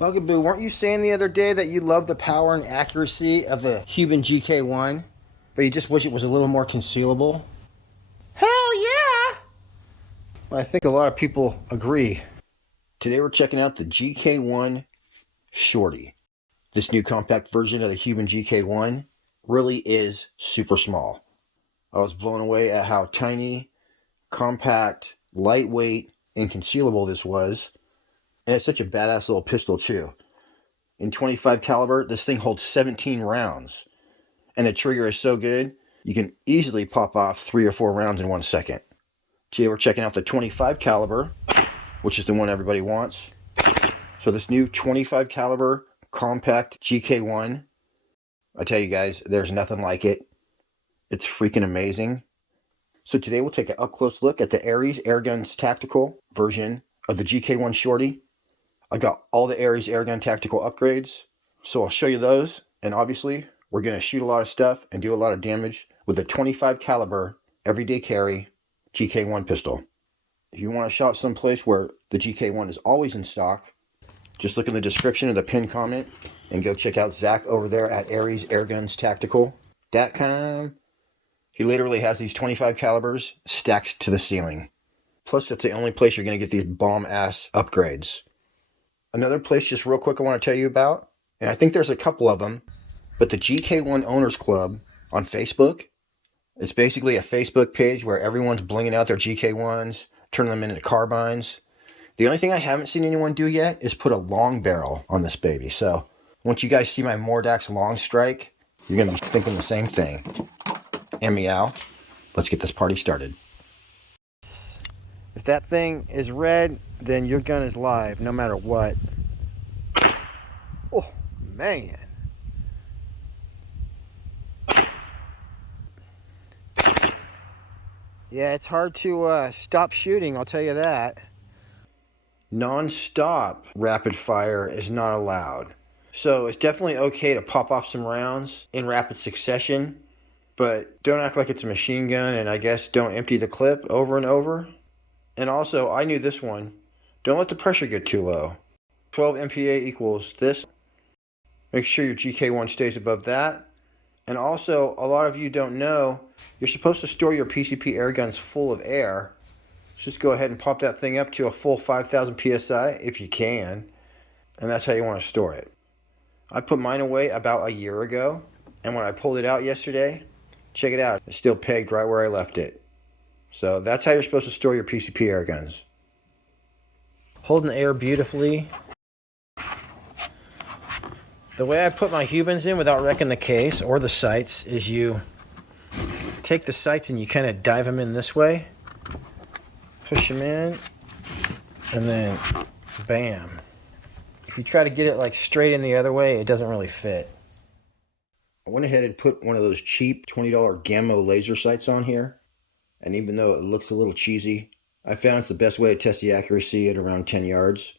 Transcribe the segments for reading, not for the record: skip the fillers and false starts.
Bugaboo, weren't you saying the other day that you love the power and accuracy of the Huben GK1, but you just wish it was a little more concealable? Hell yeah! Well, I think a lot of people agree. Today we're checking out the GK1 Shorty. This new compact version of the Huben GK1 really is super small. I was blown away at how tiny, compact, lightweight, and concealable this was. And it's such a badass little pistol too. In 25 caliber, this thing holds 17 rounds. And the trigger is so good, you can easily pop off 3 or 4 rounds in 1 second. Today we're checking out the 25 caliber, which is the one everybody wants. So this new 25 caliber compact GK1, I tell you guys, there's nothing like it. It's freaking amazing. So today we'll take an up-close look at the Ares Airguns Tactical version of the GK1 Shorty. I got all the Ares Airgun Tactical upgrades, so I'll show you those. And obviously, we're going to shoot a lot of stuff and do a lot of damage with the 25 caliber everyday carry GK1 pistol. If you want to shop someplace where the GK1 is always in stock, just look in the description of the pinned comment and go check out Zach over there at Ares Airguns Tactical.com. He literally has these 25 calibers stacked to the ceiling. Plus, that's the only place you're going to get these bomb-ass upgrades. Another place just real quick I want to tell you about, and I think there's a couple of them, but the GK1 Owners Club on Facebook. It's basically a Facebook page where everyone's blinging out their GK1s, turning them into carbines. The only thing I haven't seen anyone do yet is put a long barrel on this baby. So once you guys see my Mordax long strike, you're going to be thinking the same thing. And meow, let's get this party started. If that thing is red, then your gun is live, no matter what. Oh, man. Yeah, it's hard to stop shooting, I'll tell you that. Non-stop rapid fire is not allowed. So it's definitely okay to pop off some rounds in rapid succession, but don't act like it's a machine gun, and I guess don't empty the clip over and over. And also, I knew this one. Don't let the pressure get too low. 12 MPa equals this. Make sure your GK1 stays above that. And also, a lot of you don't know, you're supposed to store your PCP air guns full of air. Just go ahead and pop that thing up to a full 5,000 PSI if you can. And that's how you want to store it. I put mine away about a year ago. And when I pulled it out yesterday, check it out. It's still pegged right where I left it. So that's how you're supposed to store your PCP air guns. Holding the air beautifully. The way I put my Hubens in without wrecking the case or the sights is you take the sights and you kind of dive them in this way. Push them in. And then bam. If you try to get it like straight in the other way, it doesn't really fit. I went ahead and put one of those cheap $20 Gamma laser sights on here. And even though it looks a little cheesy, I found it's the best way to test the accuracy at around 10 yards.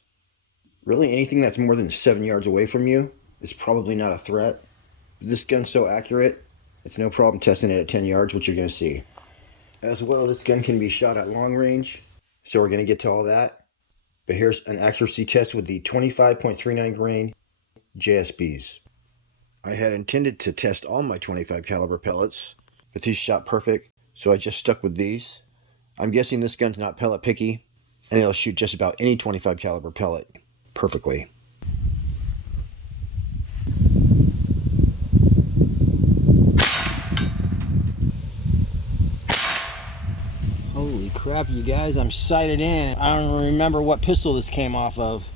Really, anything that's more than 7 yards away from you is probably not a threat. But this gun's so accurate, it's no problem testing it at 10 yards, which you're going to see. As well, this gun can be shot at long range, so we're going to get to all that. But here's an accuracy test with the 25.39 grain JSBs. I had intended to test all my 25 caliber pellets, but these shot perfect. So I just stuck with these. I'm guessing this gun's not pellet picky, and it'll shoot just about any 25 caliber pellet perfectly. Holy crap, you guys, I'm sighted in. I don't even remember what pistol this came off of.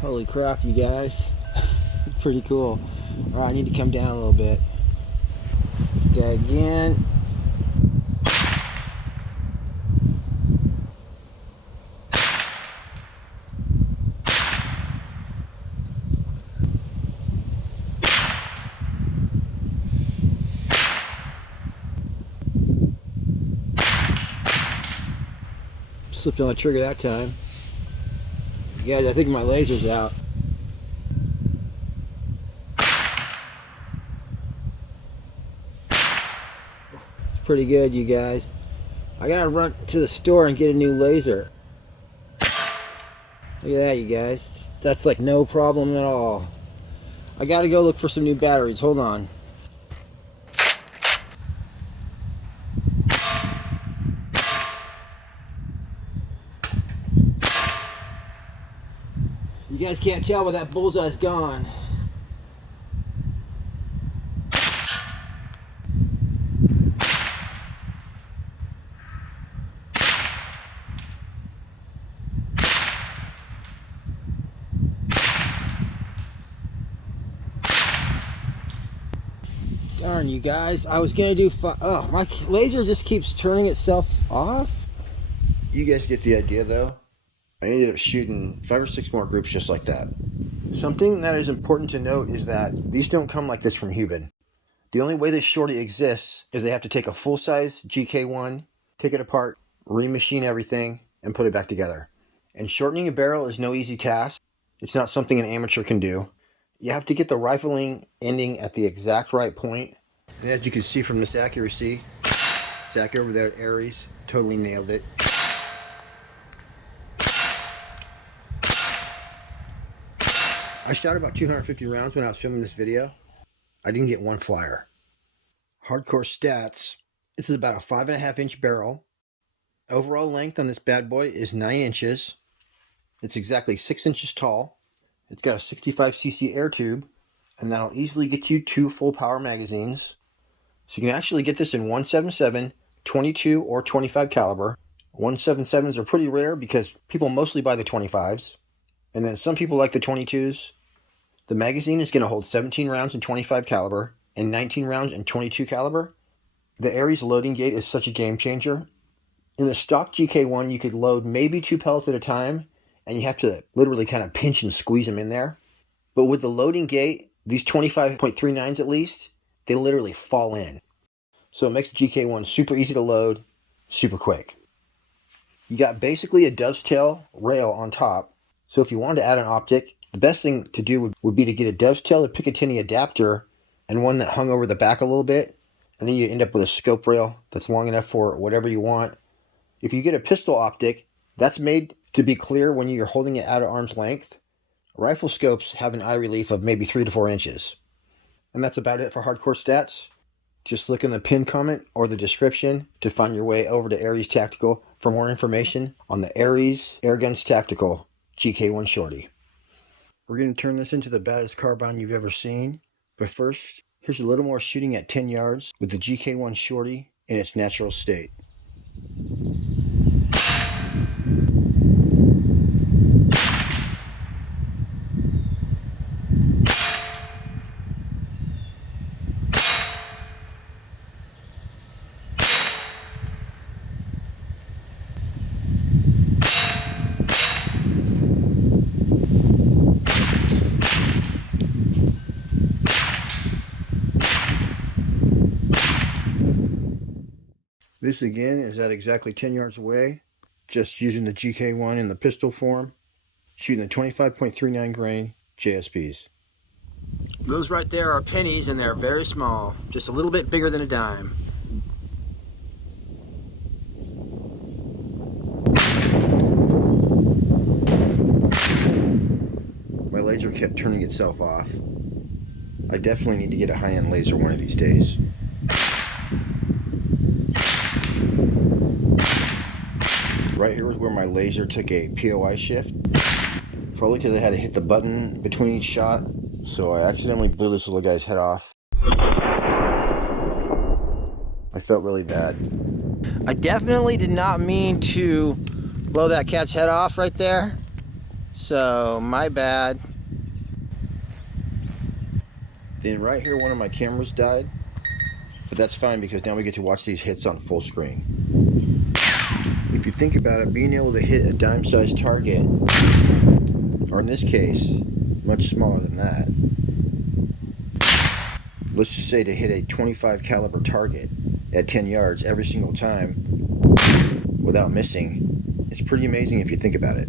Holy crap, you guys. Pretty cool. Alright, I need to come down a little bit. This guy again. Slipped on the trigger that time. Guys, I think my laser's out. pretty good, you guys. I gotta run to the store and get a new laser. Look at that, you guys. That's like no problem at all. I gotta go look for some new batteries. Hold on. You guys can't tell, but that bullseye's gone. Darn, you guys. I was gonna do oh, my laser just keeps turning itself off. You guys get the idea, though. I ended up shooting 5 or 6 more groups just like that. Something that is important to note is that these don't come like this from Huben. The only way this Shorty exists is they have to take a full-size GK1, take it apart, remachine everything, and put it back together. And shortening a barrel is no easy task. It's not something an amateur can do. You have to get the rifling ending at the exact right point. And as you can see from this accuracy, Zach over there at Ares totally nailed it. I shot about 250 rounds when I was filming this video. I didn't get one flyer. Hardcore stats. This is about a 5.5 inch barrel. Overall length on this bad boy is 9 inches. It's exactly 6 inches tall. It's got a 65cc air tube, and that'll easily get you 2 full power magazines. So you can actually get this in 177, 22, or 25 caliber. 177s are pretty rare because people mostly buy the 25s. And then some people like the 22s. The magazine is going to hold 17 rounds in 25 caliber and 19 rounds in 22 caliber. The Ares loading gate is such a game changer. In the stock GK1, you could load maybe 2 pellets at a time, and you have to literally kind of pinch and squeeze them in there. But with the loading gate, these 25.39s at least, they literally fall in. So it makes the GK1 super easy to load, super quick. You got basically a dovetail rail on top. So if you wanted to add an optic, the best thing to do would be to get a dovetail or Picatinny adapter and one that hung over the back a little bit. And then you end up with a scope rail that's long enough for whatever you want. If you get a pistol optic, that's made to be clear when you're holding it out at arm's length. Rifle scopes have an eye relief of maybe 3 to 4 inches. And that's about it for hardcore stats. Just look in the pinned comment or the description to find your way over to Ares Tactical for more information on the Ares Airguns Tactical GK1 Shorty. We're going to turn this into the baddest carbine you've ever seen. But first, here's a little more shooting at 10 yards with the GK1 Shorty in its natural state. This again is at exactly 10 yards away, just using the GK1 in the pistol form, shooting the 25.39 grain JSPs. Those right there are pennies, and they're very small, just a little bit bigger than a dime. My laser kept turning itself off. I definitely need to get a high-end laser one of these days. Right here was where my laser took a POI shift. Probably because I had to hit the button between each shot, so I accidentally blew this little guy's head off. I felt really bad. I definitely did not mean to blow that cat's head off right there, so my bad. Then right here one of my cameras died, but that's fine because now we get to watch these hits on full screen. If you think about it, being able to hit a dime-sized target, or in this case, much smaller than that, let's just say to hit a 25 caliber target at 10 yards every single time without missing, it's pretty amazing if you think about it.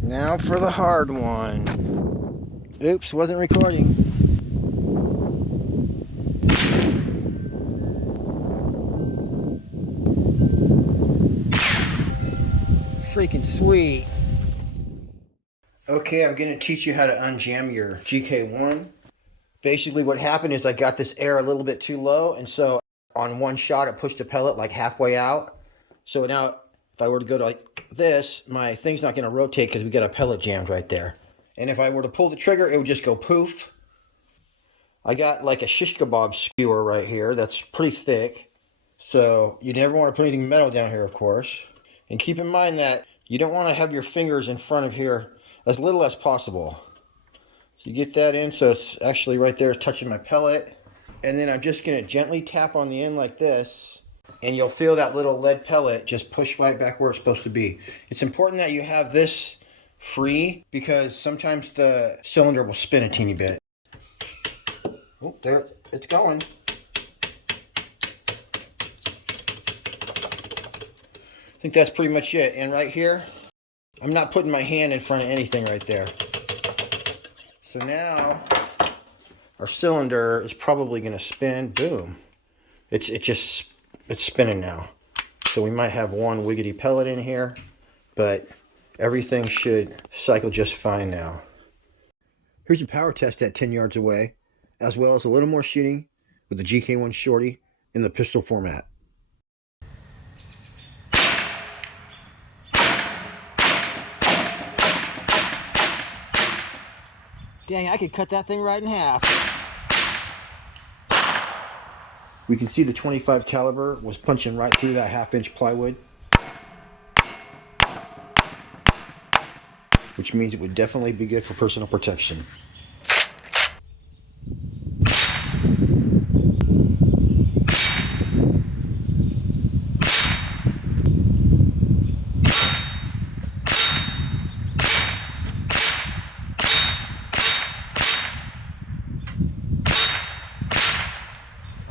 Now for the hard one. Oops, wasn't recording. freaking sweet. Okay, I'm going to teach you how to unjam your GK1. Basically what happened is I got this air a little bit too low, and so on one shot it pushed the pellet like halfway out. So now if I were to go to like this, my thing's not going to rotate because we got a pellet jammed right there. And if I were to pull the trigger, it would just go poof. I got like a shish kebab skewer right here that's pretty thick. So you never want to put anything metal down here, of course. And keep in mind that you don't want to have your fingers in front of here as little as possible. So you get that in, so it's actually right there, it's touching my pellet. And then I'm just going to gently tap on the end like this, and you'll feel that little lead pellet just push right back where it's supposed to be. It's important that you have this free because sometimes the cylinder will spin a teeny bit. Oh, there, it's going. I think that's pretty much it. And right here, I'm not putting my hand in front of anything right there. So now our cylinder is probably going to spin. Boom. It's spinning now. So we might have one wiggity pellet in here, but everything should cycle just fine now. Here's a power test at 10 yards away, as well as a little more shooting with the GK1 Shorty in the pistol format. Dang, I could cut that thing right in half. We can see the 25 caliber was punching right through that 1/2-inch plywood, which means it would definitely be good for personal protection.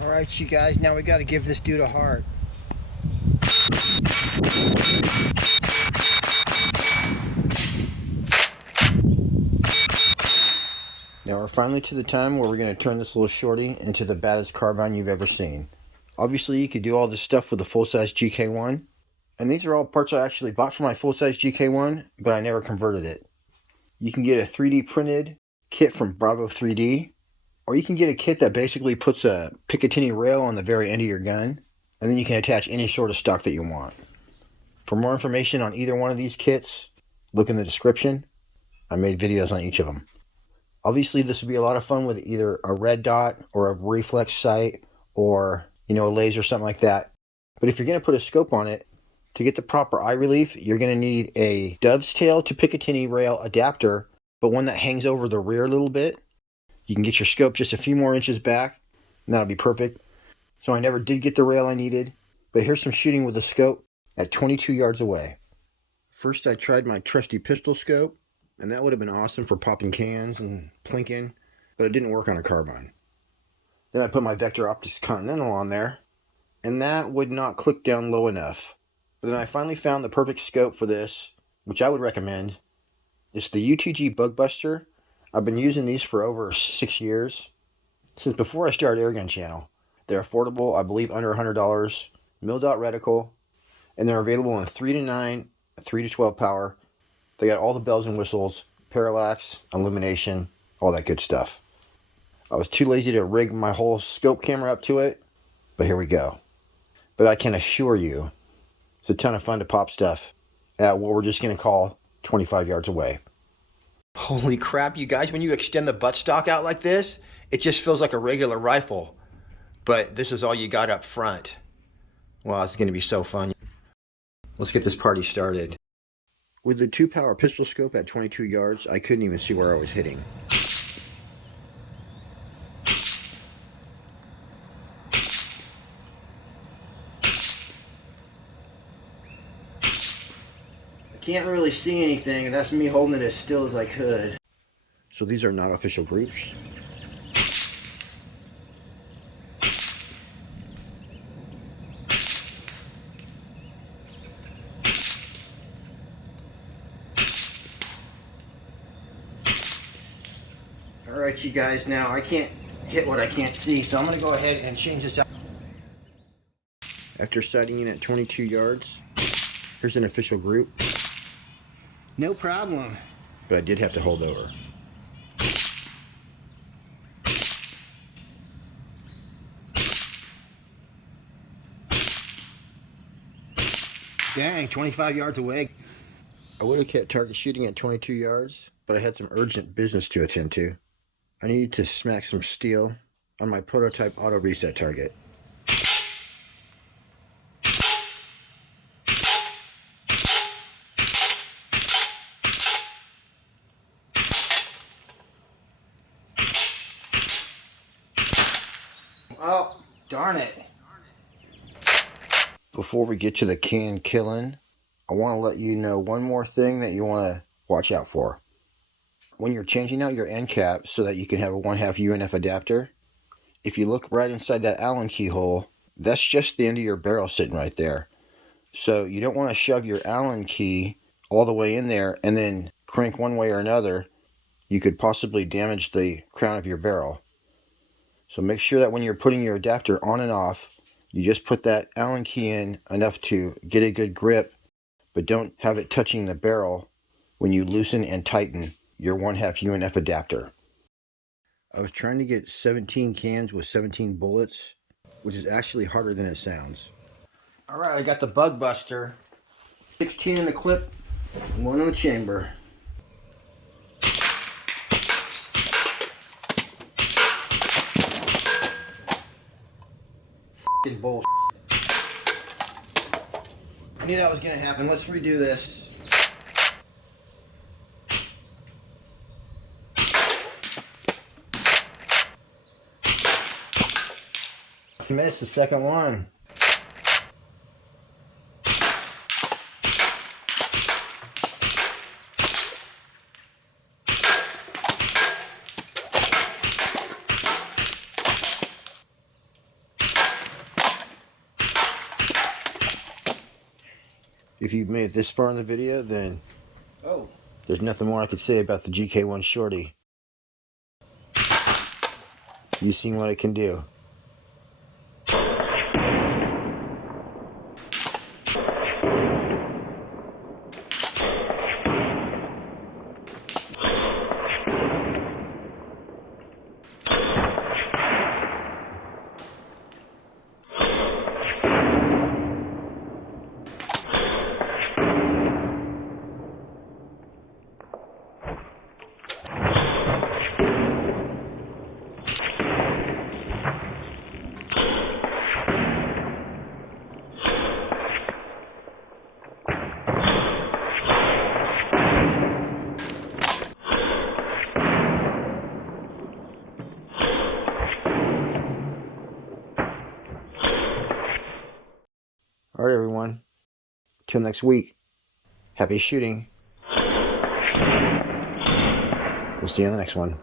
Alright, you guys, now we got to give this dude a heart. Now we're finally to the time where we're going to turn this little shorty into the baddest carbine you've ever seen. Obviously, you could do all this stuff with a full-size GK1. And these are all parts I actually bought for my full-size GK1, but I never converted it. You can get a 3D printed kit from Bravo 3D. Or you can get a kit that basically puts a Picatinny rail on the very end of your gun, and then you can attach any sort of stock that you want. For more information on either one of these kits, look in the description. I made videos on each of them. Obviously, this would be a lot of fun with either a red dot or a reflex sight or, a laser or something like that. But if you're going to put a scope on it, to get the proper eye relief, you're going to need a dove's tail to Picatinny rail adapter, but one that hangs over the rear a little bit. You can get your scope just a few more inches back, and that'll be perfect. So I never did get the rail I needed, but here's some shooting with the scope at 22 yards away. First I tried my trusty pistol scope, and that would have been awesome for popping cans and plinking, but it didn't work on a carbine. Then I put my Vector Optics Continental on there, and that would not click down low enough. But then I finally found the perfect scope for this, which I would recommend. It's the UTG Bug Buster. I've been using these for over 6 years, since before I started Airgun Channel. They're affordable, I believe under $100, mil-dot reticle, and they're available in 3-9, 3-12 power. They got all the bells and whistles, parallax, illumination, all that good stuff. I was too lazy to rig my whole scope camera up to it, but here we go. But I can assure you, it's a ton of fun to pop stuff at what we're just going to call 25 yards away. Holy crap, you guys, when you extend the buttstock out like this, it just feels like a regular rifle. But this is all you got up front. Wow, it's going to be so fun. Let's get this party started. With the 2-power pistol scope at 22 yards, I couldn't even see where I was hitting. Can't really see anything, and that's me holding it as still as I could. So these are not official groups. Alright, you guys, now I can't hit what I can't see, so I'm going to go ahead and change this out. After sighting in at 22 yards, here's an official group. No problem. But I did have to hold over. Dang, 25 yards away. I would have kept target shooting at 22 yards, but I had some urgent business to attend to. I needed to smack some steel on my prototype auto reset target. Oh, darn it. Before we get to the can killing, I want to let you know one more thing that you want to watch out for. When you're changing out your end cap so that you can have a 1/2 UNF adapter, if you look right inside that Allen key hole, that's just the end of your barrel sitting right there. So you don't want to shove your Allen key all the way in there and then crank one way or another. You could possibly damage the crown of your barrel. So make sure that when you're putting your adapter on and off, you just put that Allen key in enough to get a good grip, but don't have it touching the barrel when you loosen and tighten your 1/2 UNF adapter. I was trying to get 17 cans with 17 bullets, which is actually harder than it sounds. Alright, I got the Bug Buster. 16 in the clip, 1 in the chamber. F***ing bullshit. I knew that was going to happen. Let's redo this. Missed the second one. If you've made it this far in the video, then there's nothing more I could say about the GK1 Shorty. You've seen what it can do. All right, everyone. Till next week. Happy shooting. We'll see you on the next one.